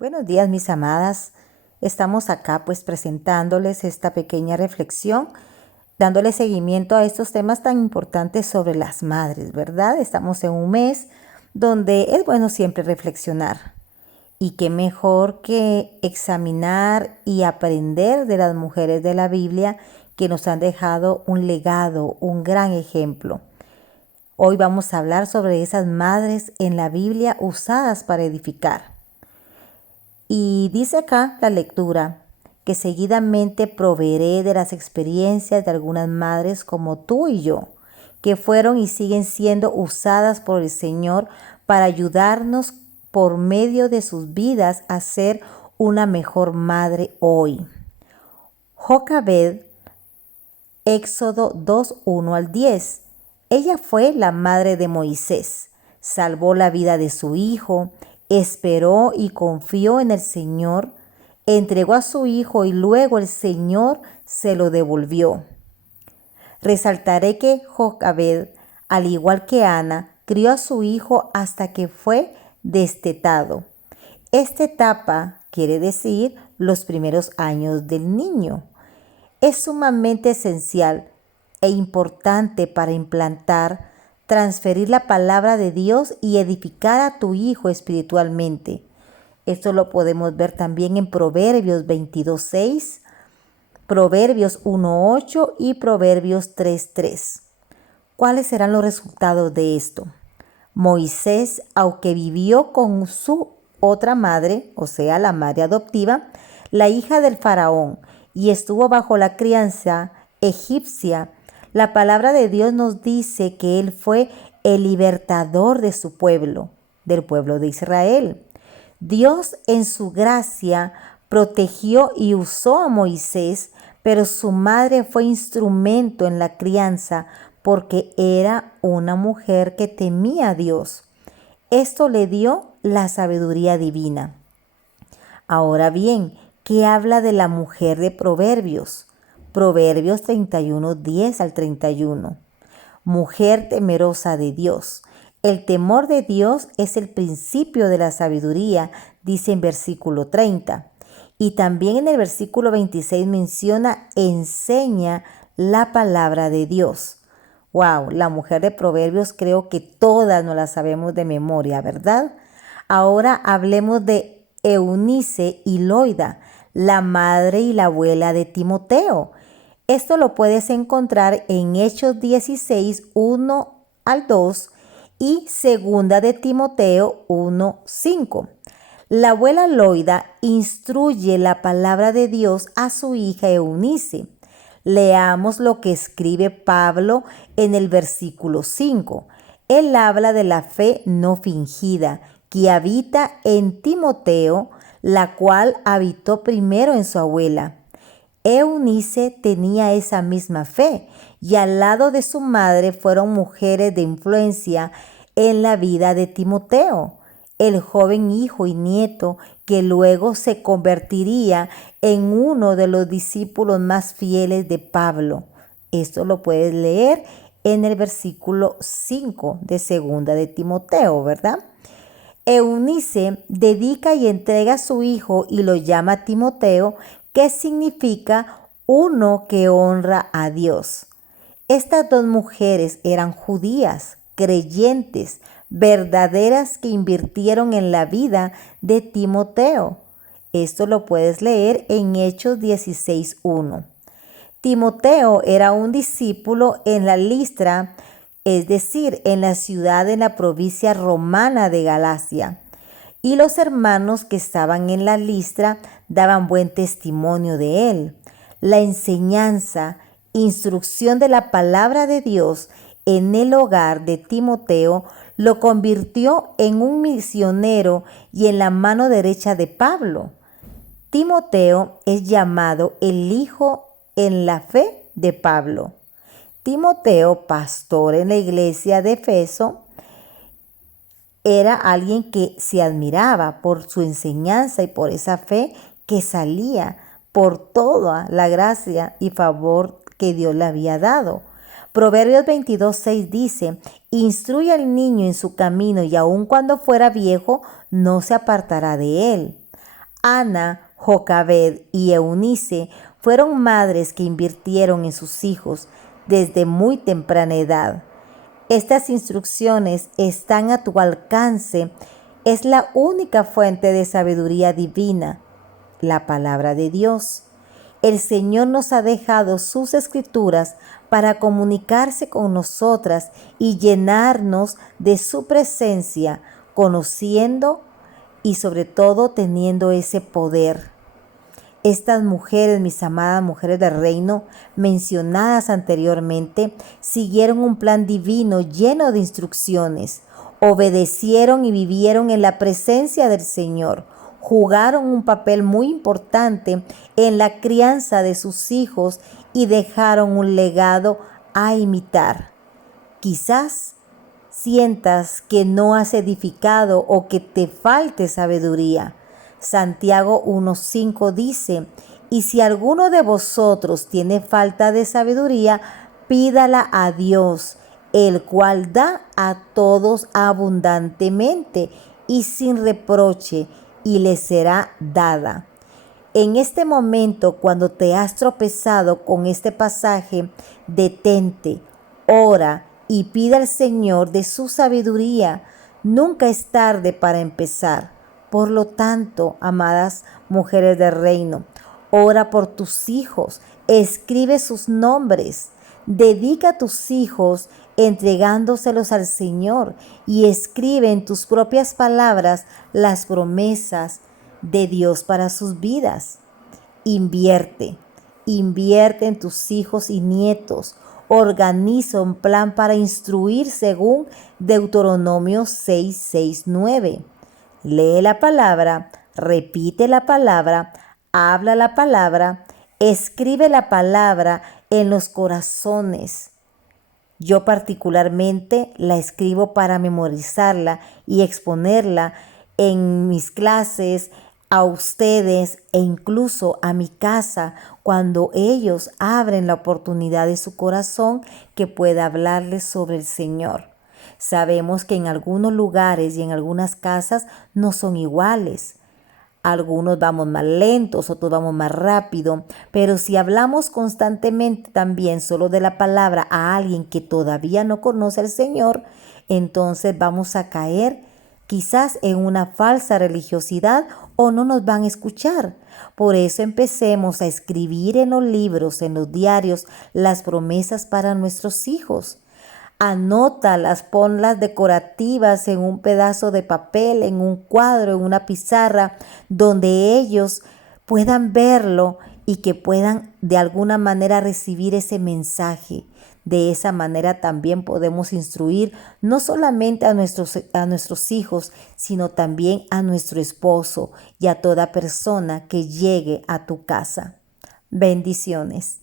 Buenos días, mis amadas. Estamos acá pues presentándoles esta pequeña reflexión, dándole seguimiento a estos temas tan importantes sobre las madres, ¿verdad? Estamos en un mes donde es bueno siempre reflexionar. Y qué mejor que examinar y aprender de las mujeres de la Biblia que nos han dejado un legado, un gran ejemplo. Hoy vamos a hablar sobre esas madres en la Biblia usadas para edificar. Y dice acá la lectura que seguidamente proveeré de las experiencias de algunas madres como tú y yo, que fueron y siguen siendo usadas por el Señor para ayudarnos por medio de sus vidas a ser una mejor madre hoy. Jocabed, Éxodo 2:1-10. Ella fue la madre de Moisés, salvó la vida de su hijo, esperó y confió en el Señor, entregó a su hijo y luego el Señor se lo devolvió. Resaltaré que Jocabed, al igual que Ana, crió a su hijo hasta que fue destetado. Esta etapa quiere decir los primeros años del niño. Es sumamente esencial e importante para implantar, transferir la palabra de Dios y edificar a tu hijo espiritualmente. Esto lo podemos ver también en Proverbios 22:6, Proverbios 1:8 y Proverbios 3:3. ¿Cuáles serán los resultados de esto? Moisés, aunque vivió con su otra madre, o sea, la madre adoptiva, la hija del faraón, y estuvo bajo la crianza egipcia, la palabra de Dios nos dice que él fue el libertador de su pueblo, del pueblo de Israel. Dios en su gracia protegió y usó a Moisés, pero su madre fue instrumento en la crianza porque era una mujer que temía a Dios. Esto le dio la sabiduría divina. Ahora bien, ¿qué habla de la mujer de Proverbios? Proverbios 31:10-31. Mujer temerosa de Dios. El temor de Dios es el principio de la sabiduría, dice en versículo 30. Y también en el versículo 26 menciona, enseña la palabra de Dios. Wow, la mujer de Proverbios creo que todas nos la sabemos de memoria, ¿verdad? Ahora hablemos de Eunice y Loida, la madre y la abuela de Timoteo. Esto lo puedes encontrar en Hechos 16, 1-2 y segunda de Timoteo 1:5. La abuela Loida instruye la palabra de Dios a su hija Eunice. Leamos lo que escribe Pablo en el versículo 5. Él habla de la fe no fingida que habita en Timoteo, la cual habitó primero en su abuela. Eunice tenía esa misma fe y al lado de su madre fueron mujeres de influencia en la vida de Timoteo, el joven hijo y nieto que luego se convertiría en uno de los discípulos más fieles de Pablo. Esto lo puedes leer en el versículo 5 de segunda de Timoteo, ¿verdad? Eunice dedica y entrega a su hijo y lo llama Timoteo, que significa uno que honra a Dios. Estas dos mujeres eran judías, creyentes, verdaderas que invirtieron en la vida de Timoteo. Esto lo puedes leer en Hechos 16:1. Timoteo era un discípulo en la Listra, es decir, en la ciudad de la provincia romana de Galacia. Y los hermanos que estaban en la Listra daban buen testimonio de él. La enseñanza, instrucción de la palabra de Dios en el hogar de Timoteo lo convirtió en un misionero y en la mano derecha de Pablo. Timoteo es llamado el hijo en la fe de Pablo. Timoteo, pastor en la iglesia de Efeso, era alguien que se admiraba por su enseñanza y por esa fe que salía por toda la gracia y favor que Dios le había dado. Proverbios 22:6 dice, instruye al niño en su camino y aun cuando fuera viejo no se apartará de él. Ana, Jocabed y Eunice fueron madres que invirtieron en sus hijos desde muy temprana edad. Estas instrucciones están a tu alcance. Es la única fuente de sabiduría divina, la palabra de Dios. El Señor nos ha dejado sus escrituras para comunicarse con nosotras y llenarnos de su presencia, conociendo y sobre todo teniendo ese poder. Estas mujeres, mis amadas mujeres del reino, mencionadas anteriormente, siguieron un plan divino lleno de instrucciones, obedecieron y vivieron en la presencia del Señor, jugaron un papel muy importante en la crianza de sus hijos y dejaron un legado a imitar. Quizás sientas que no has edificado o que te falte sabiduría. Santiago 1:5 dice, y si alguno de vosotros tiene falta de sabiduría, pídala a Dios, el cual da a todos abundantemente y sin reproche, y le será dada. En este momento, cuando te has tropezado con este pasaje, detente, ora y pide al Señor de su sabiduría. Nunca es tarde para empezar. Por lo tanto, amadas mujeres del reino, ora por tus hijos, escribe sus nombres, dedica a tus hijos entregándoselos al Señor y escribe en tus propias palabras las promesas de Dios para sus vidas. Invierte en tus hijos y nietos. Organiza un plan para instruir según Deuteronomio 6:6-9. Lee la palabra, repite la palabra, habla la palabra, escribe la palabra en los corazones. Yo particularmente la escribo para memorizarla y exponerla en mis clases, a ustedes e incluso a mi casa cuando ellos abren la oportunidad de su corazón que pueda hablarles sobre el Señor. Sabemos que en algunos lugares y en algunas casas no son iguales. Algunos vamos más lentos, otros vamos más rápido, pero si hablamos constantemente también solo de la palabra a alguien que todavía no conoce al Señor, entonces vamos a caer quizás en una falsa religiosidad o no nos van a escuchar. Por eso empecemos a escribir en los libros, en los diarios, las promesas para nuestros hijos. Anótalas, ponlas decorativas en un pedazo de papel, en un cuadro, en una pizarra, donde ellos puedan verlo y que puedan de alguna manera recibir ese mensaje. De esa manera también podemos instruir no solamente a nuestros hijos, sino también a nuestro esposo y a toda persona que llegue a tu casa. Bendiciones.